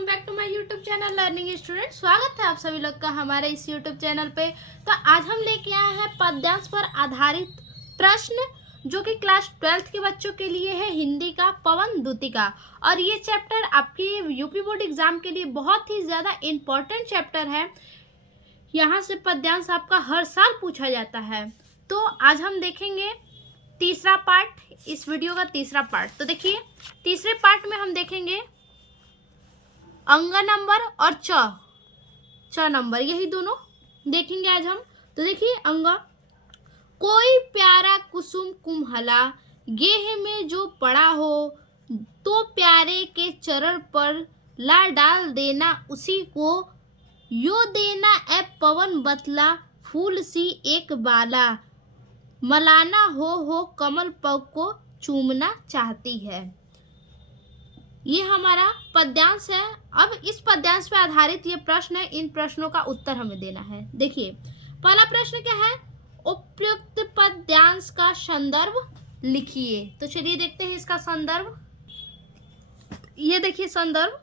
Welcome back to my YouTube channel learning student. स्वागत है आप सभी लोग का हमारे इस यूट्यूब चैनल पे। तो आज हम लेके आए हैं पद्यांश पर आधारित प्रश्न जो कि क्लास 12th के बच्चों के लिए है, हिंदी का पवन दूतिका। और ये चैप्टर आपके यूपी बोर्ड एग्जाम के लिए बहुत ही ज़्यादा इम्पोर्टेंट चैप्टर है। यहाँ से पद्यांश आपका हर साल पूछा जाता है। तो आज हम देखेंगे तीसरा पार्ट, इस वीडियो का तीसरा पार्ट। तो देखिए, तीसरे पार्ट में हम देखेंगे अंग नंबर और च नंबर, यही दोनों देखेंगे आज हम। तो देखिए, अंग, कोई प्यारा कुसुम कुम्हला गेह में जो पड़ा हो, तो प्यारे के चरण पर ला डाल देना उसी को, यो देना ए पवन बतला फूल सी एक बाला, मलाना हो कमल पग को चूमना चाहती है। ये हमारा पद्यांश है। अब इस पद्यांश पे आधारित ये प्रश्न है, इन प्रश्नों का उत्तर हमें देना है। देखिए, पहला प्रश्न क्या है, उपयुक्त पद्यांश का संदर्भ लिखिए। तो चलिए देखते हैं इसका संदर्भ। ये देखिए संदर्भ,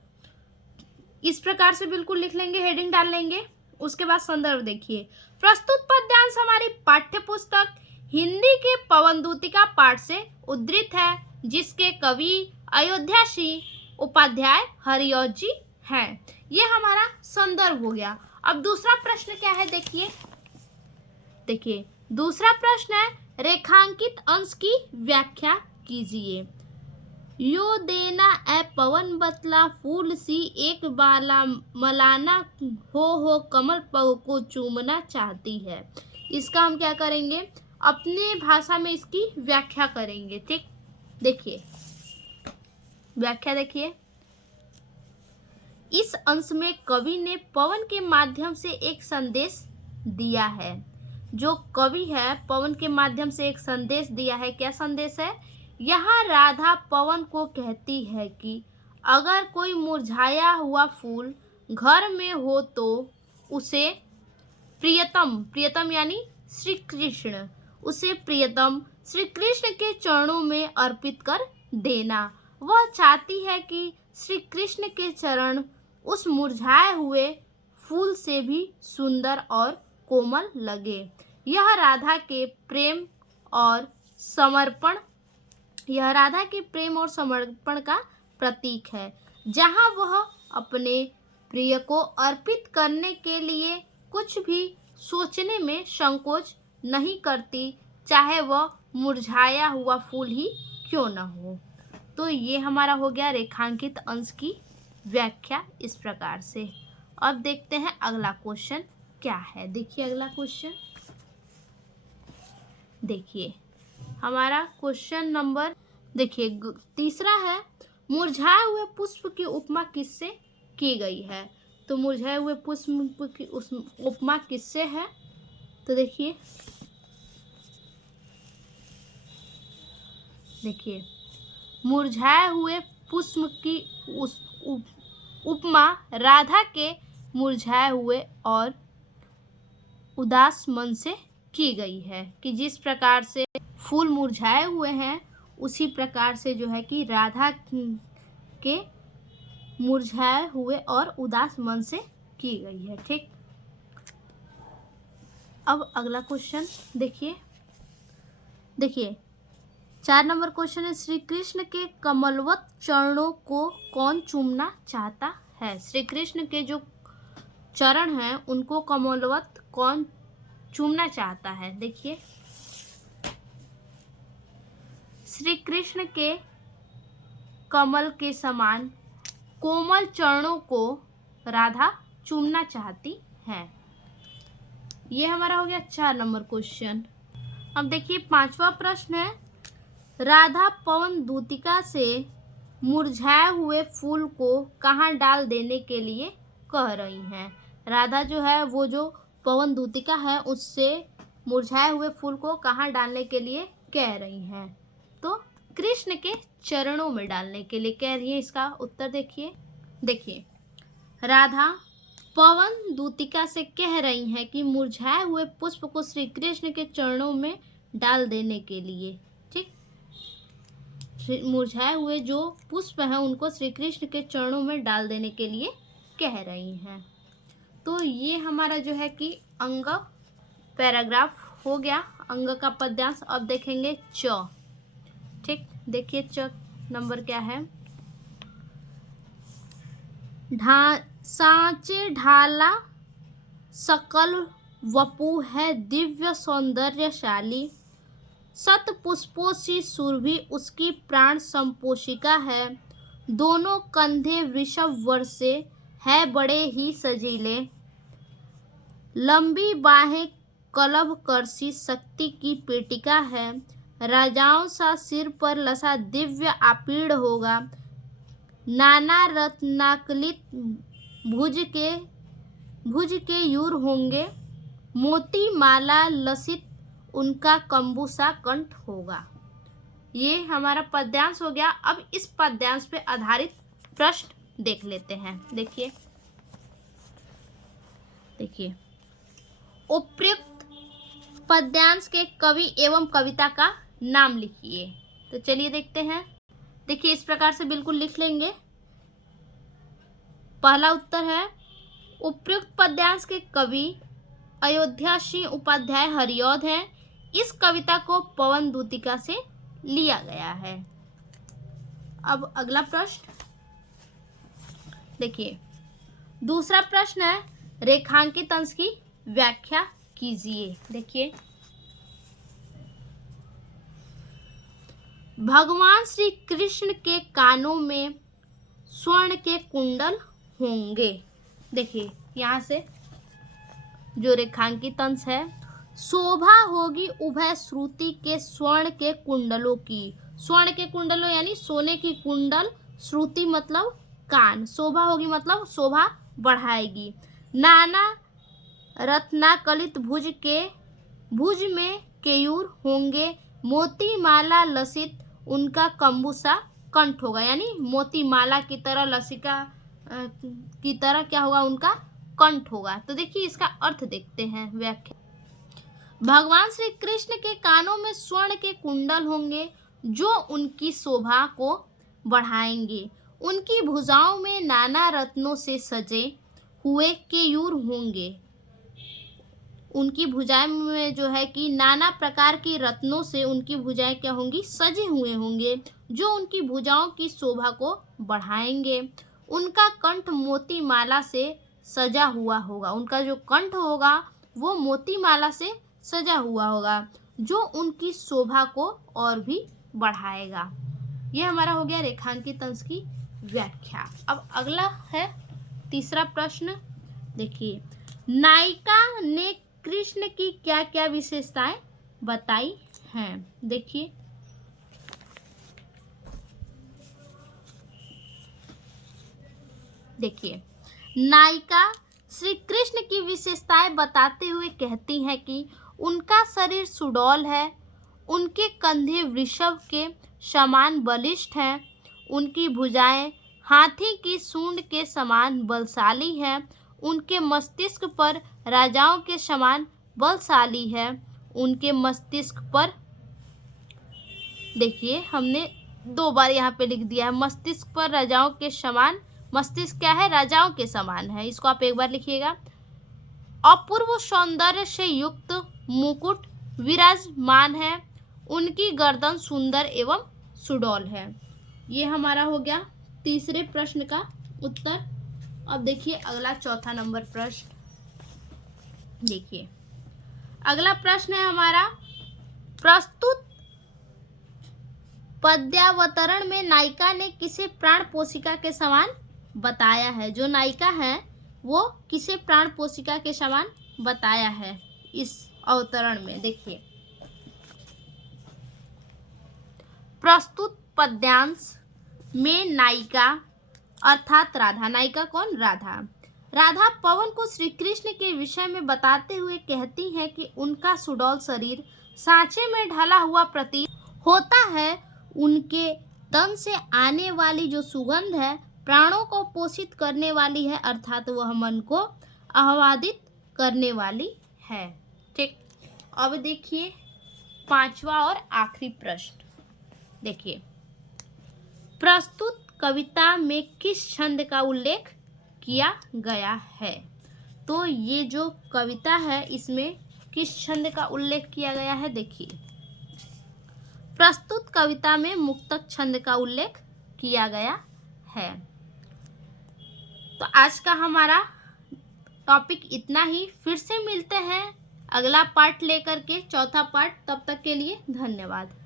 इस प्रकार से बिल्कुल लिख लेंगे, हेडिंग डाल लेंगे, उसके बाद संदर्भ देखिए। प्रस्तुत पद्यांश हमारी पाठ्य पुस्तक हिंदी के पवन दूतिका पाठ से उद्धृत है, जिसके कवि अयोध्या सिंह उपाध्याय हरिऔध जी हैं। ये हमारा संदर्भ हो गया। अब दूसरा प्रश्न क्या है, देखिए दूसरा प्रश्न है, रेखांकित अंश की व्याख्या कीजिए। यो देना ए पवन बतला फूल सी एक बाला, मलाना हो कमल पग को चूमना चाहती है। इसका हम क्या करेंगे, अपने भाषा में इसकी व्याख्या करेंगे। ठीक, देखिए व्याख्या देखिए। इस अंश में कवि ने पवन के माध्यम से एक संदेश दिया है। जो कवि है पवन के माध्यम से एक संदेश दिया है। क्या संदेश है? यहाँ राधा पवन को कहती है कि अगर कोई मुरझाया हुआ फूल घर में हो तो उसे प्रियतम यानी श्री कृष्ण, उसे प्रियतम श्री कृष्ण के चरणों में अर्पित कर देना। वह चाहती है कि श्री कृष्ण के चरण उस मुरझाए हुए फूल से भी सुंदर और कोमल लगे। यह राधा के प्रेम और समर्पण का प्रतीक है। जहाँ वह अपने प्रिय को अर्पित करने के लिए कुछ भी सोचने में संकोच नहीं करती, चाहे वह मुरझाया हुआ फूल ही क्यों न हो। तो ये हमारा हो गया रेखांकित अंश की व्याख्या इस प्रकार से। अब देखते हैं अगला क्वेश्चन क्या है। देखिए अगला क्वेश्चन, देखिए हमारा क्वेश्चन नंबर देखिए तीसरा है, मुरझाए हुए पुष्प की उपमा किससे की गई है। तो मुरझाए हुए पुष्प की उपमा किससे है, तो देखिए मुरझाए हुए पुष्प की उपमा राधा के मुरझाए हुए और उदास मन से की गई है। कि जिस प्रकार से फूल मुरझाए हुए हैं उसी प्रकार से जो है कि राधा के मुरझाए हुए और उदास मन से की गई है। ठीक, अब अगला क्वेश्चन देखिए 4 नंबर क्वेश्चन है, श्री कृष्ण के कमलवत चरणों को कौन चूमना चाहता है। श्री कृष्ण के जो चरण हैं उनको कमलवत कौन चूमना चाहता है। देखिए, श्री कृष्ण के कमल के समान कोमल चरणों को राधा चूमना चाहती है। ये हमारा हो गया 4 नंबर क्वेश्चन। अब देखिए 5वां प्रश्न है, राधा पवन दूतिका से मुरझाए हुए फूल को कहाँ डाल देने के लिए कह रही हैं। राधा जो है वो जो पवन दूतिका है उससे मुरझाए हुए फूल को कहाँ डालने के लिए कह रही हैं, तो कृष्ण के चरणों में डालने के लिए कह रही है। इसका उत्तर देखिए राधा पवन दूतिका से कह रही हैं कि मुरझाए हुए पुष्प को श्री कृष्ण के चरणों में डाल देने के लिए। ठीक, मुरझाए हुए जो पुष्प हैं उनको श्री कृष्ण के चरणों में डाल देने के लिए कह रही हैं। तो ये हमारा जो है कि अंग पैराग्राफ हो गया, अंग का पद्यांश। अब देखेंगे च। ठीक, देखिए च नंबर क्या है। सांचे ढाला सकल वपु है दिव्य सौंदर्यशाली, शत पुष्पों सी सुरभि उसकी प्राण संपोषिका है, दोनों कंधे वृषभ वर्षे है बड़े ही सजीले, लंबी बाहें कलभ करसी शक्ति की पेटिका है, राजाओं सा सिर पर लसा दिव्य आपीड़ होगा, नाना रत्नाकलित भुज के यूर होंगे, मोती माला लसित उनका कंबूसा कंठ होगा। ये हमारा पद्यांश हो गया। अब इस पद्यांश पे आधारित प्रश्न देख लेते हैं। देखिए उपयुक्त पद्यांश के कवि एवं कविता का नाम लिखिए। तो चलिए देखते हैं। देखिए इस प्रकार से बिल्कुल लिख लेंगे। पहला उत्तर है उपयुक्त पद्यांश के कवि अयोध्या सिंह उपाध्याय हरिऔध हैं। इस कविता को पवन दूतिका से लिया गया है। अब अगला प्रश्न देखिए। दूसरा प्रश्न है रेखांकित अंश की व्याख्या कीजिए। देखिए भगवान श्री कृष्ण के कानों में स्वर्ण के कुंडल होंगे। देखिए यहाँ से जो रेखांकित अंश है, शोभा होगी उभय श्रुति के स्वर्ण के कुंडलों की। स्वर्ण के कुंडलों यानी सोने की कुंडल, श्रुति मतलब कान, शोभा होगी मतलब शोभा बढ़ाएगी। नाना रत्नाकलित भुज में केयूर होंगे, मोती माला लसित उनका कंबूसा कंठ होगा, यानी मोती माला की तरह लसिका की तरह क्या होगा, उनका कंठ होगा। तो देखिए इसका अर्थ देखते हैं व्याख्या। भगवान श्री कृष्ण के कानों में स्वर्ण के कुंडल होंगे जो उनकी शोभा को बढ़ाएंगे। उनकी भुजाओं में नाना रत्नों से सजे हुए केयूर होंगे। उनकी भुजाएं में जो है कि नाना प्रकार की रत्नों से उनकी भुजाएं क्या होंगी, सजे हुए होंगे, जो उनकी भुजाओं की शोभा को बढ़ाएंगे। उनका कंठ मोती माला से सजा हुआ होगा। उनका जो कंठ होगा वो मोती माला से सजा हुआ होगा, जो उनकी शोभा को और भी बढ़ाएगा। ये हमारा हो गया रेखांकित अंश की व्याख्या। अब अगला है तीसरा प्रश्न। देखिए नायिका ने कृष्ण की क्या क्या विशेषताएं बताई हैं। देखिए नायिका श्री कृष्ण की विशेषताएं बताते हुए कहती हैं कि उनका शरीर सुडौल है, उनके कंधे वृषभ के समान बलिष्ठ हैं, उनकी भुजाएं हाथी की सूंड के समान बलशाली हैं, उनके मस्तिष्क पर राजाओं के समान बलशाली है, उनके मस्तिष्क पर, देखिए हमने 2 बार यहाँ पे लिख दिया है, मस्तिष्क पर राजाओं के समान, मस्तिष्क क्या है, राजाओं के समान है, इसको आप एक बार लिखिएगा। अपूर्व सौंदर्य से युक्त मुकुट विराजमान है, उनकी गर्दन सुंदर एवं सुडौल है। ये हमारा हो गया तीसरे प्रश्न का उत्तर। अब देखिए अगला चौथा नंबर प्रश्न। देखिए अगला प्रश्न है हमारा, प्रस्तुत पद्यावतरण में नायिका ने किसे प्राण पोषिका के समान बताया है। जो नायिका है वो किसे प्राण पोषिका के समान बताया है इस अवतरण में। देखिए प्रस्तुत पद्यांश में नायिका अर्थात राधा, नायिका कौन, राधा पवन को श्री कृष्ण के विषय में बताते हुए कहती हैं कि उनका सुडौल शरीर सांचे में ढला हुआ प्रतीत होता है, उनके तन से आने वाली जो सुगंध है प्राणों को पोषित करने वाली है, अर्थात वह मन को आह्लादित करने वाली है। ठीक, अब देखिए 5वां और आखिरी प्रश्न। देखिए प्रस्तुत कविता में किस छंद का उल्लेख किया गया है। तो ये जो कविता है इसमें किस छंद का उल्लेख किया गया है, देखिए प्रस्तुत कविता में मुक्तक छंद का उल्लेख किया गया है। तो आज का हमारा टॉपिक इतना ही। फिर से मिलते हैं अगला पार्ट लेकर के, चौथा पार्ट। तब तक के लिए धन्यवाद।